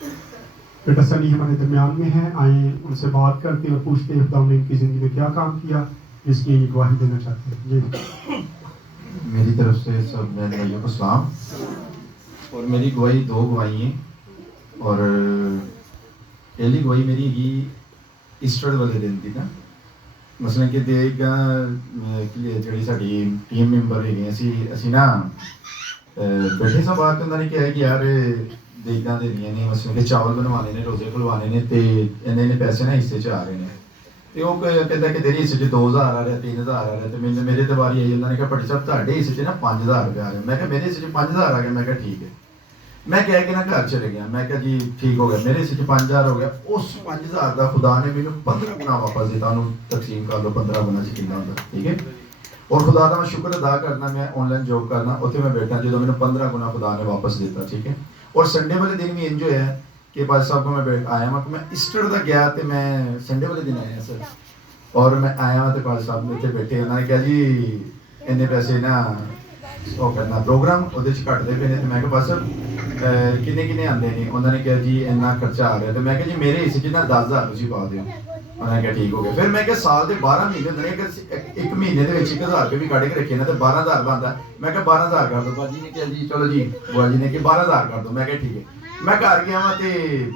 बेटा सनी हमारे दरमियान में है, आए उनसे बात करते हैं और पूछते हैं खुदा ने इनकी ज़िंदगी में क्या काम किया जिसकी ये गवाही देना चाहते हैं। जी मेरी तरफ से सब बहन भाइयों को सलाम। और मेरी गवाही दो गवाही हैं। और पहली गवाही मेरी ही ईस्टर वाले दिन थी ना, मसलन कि देगा जी साड़ी टीम मैंबर है असी ना बैठे सब बात उन्होंने कहा कि यार देगा देनिया ने मसलन कि चावल बनवाने ने, रोजे खुलवाने ने, तो इन्ने पैसे ना हिस्से च आ रहे हैं। तो वो कहता कि तेरे हिस्से 2000 आ रहा, 3000 आ रहा। तो मैंने मेरे तो बारी आई, उन्होंने कहा भट्टी साहब ਤੁਹਾਡੇ हिस्से 'ਚ ना 5000 रुपया आ रहा। मैं मेरे हिस्से 'ਚ 5000 आ गया। मैं ठीक है। मैं कह के ना घर चले गया। मैं जी ठीक हो गया, मेरे हिस्से 'ਚ 5000 हो गया। उस 5000 का खुदा ने मैंने 15 गुना वापस दिता। तकसीम कर लो 15 गुना से कितना होता, ठीक है। और खुदा का मैं शुक्र अदा करना, मैं ऑनलाइन जॉब करना उत्थे मैं बैठा जो मैंने 15 गुना खुदा ने वापस दिता, ठीक है। और संडे वाले दिन भी इंज होया कि पास साहब को मैं आया मैं ईस्टर का गया तो मैं संडे वाले दिन आया सर। और मैं आया तो पास साहब उत्थे बैठे, उन्होंने कहा जी इन्ने पैसे ना वो करना प्रोग्राम वो घटते पे ने। तो मैं बस किन्ने किन्ने आते हैं। उन्होंने कहा जी इन्ना खर्चा आ रहा। तो मैं जी मेरे हिस्से 'ਚ ना 10000 तुम पा दो। उन्होंने कहा ठीक हो गया। फिर मैं क्या साल के 12 महीने होंगे, अगर एक महीने के 1000 रुपये भी कढ़ के रखे ना तो 12000 बनता। मैं 12000 कर दो। बाजी ने कहा जी चलो जी, बुआ जी ने कि 12000 कर दो। मैं ठीक है। मैं घर गया वहाँ तो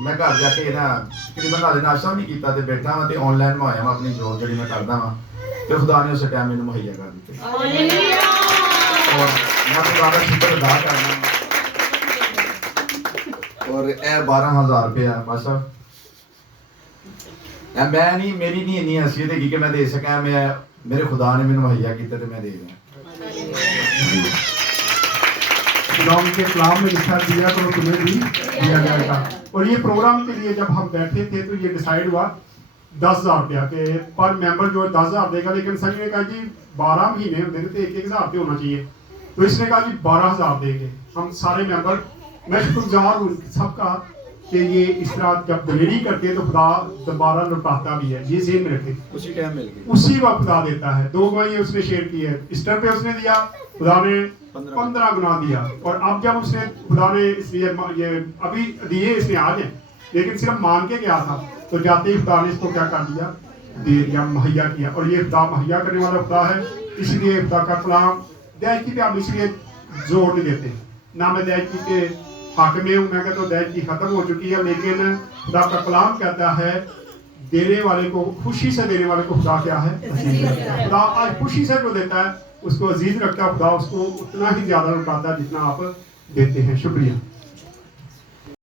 मैं घर जाके ना तकरीबन हाले नाश्ता भी नहीं किया तो बैठा वहाँ तो ऑनलाइन में आया वहाँ अपनी जॉब जी मैं करता वहाँ। तो खुदा ने उस टाइम मैंने मुहैया कर दी। और मैं खुदा का शुक्र अदा करना। और यह 12000 रुपया बस मैं नहीं, मेरी नहीं इन्नी हैसियत है कि मैं दे सका। मैं मेरे खुदा ने मैंने मुहैया किया तो मैं दे दूँ। खुदा के कलाम में लिखा दिया तो तुम्हें भी दिया जाएगा। और ये प्रोग्राम के लिए जब हम बैठे थे तो ये डिसाइड हुआ 10000 रुपया के पर मेंबर जो 10000 देगा। लेकिन सनी ने कहा जी 12 महीने होते हैं तो 1000 पे होना चाहिए। तो इसने कहा जी 12000 देंगे हम सारे मेंबर। मैं शुक्रगुजार हूँ सबका कि ये इस तरह जब दिलेरी करते हैं तो खुदा दोबारा लौटाता भी है। ये जेहन में रखे, उसी टाइम मिल गई, उसी वक्त खुदा देता है। 2 गवाही उसने शेयर की है। ईस्टर पे उसने दिया, खुदा ने 15 गुना दिया। और अब जब उसने खुदा ने इसलिए ये अभी दिए इसने आज है, लेकिन सिर्फ मान के गया था तो जाते ही खुदा ने इसको क्या कर दिया, दे दिया, मुहैया किया। और ये खुदा मुहैया करने वाला खुदा है। इसीलिए खुदा का कलाम दहेज की पे हम इसलिए जोर नहीं देते ना। मैं दहेज की के हक में हूँ, मैं कहता हूँ दहेज की खत्म हो चुकी है। लेकिन खुदा का कलाम कहता है देने वाले को, खुशी से देने वाले को खुदा क्या है, खुदा आज खुशी से जो देता है उसको अजीज रखता है। खुदा उसको उतना ही ज्यादा लौटाता है जितना आप देते हैं। शुक्रिया।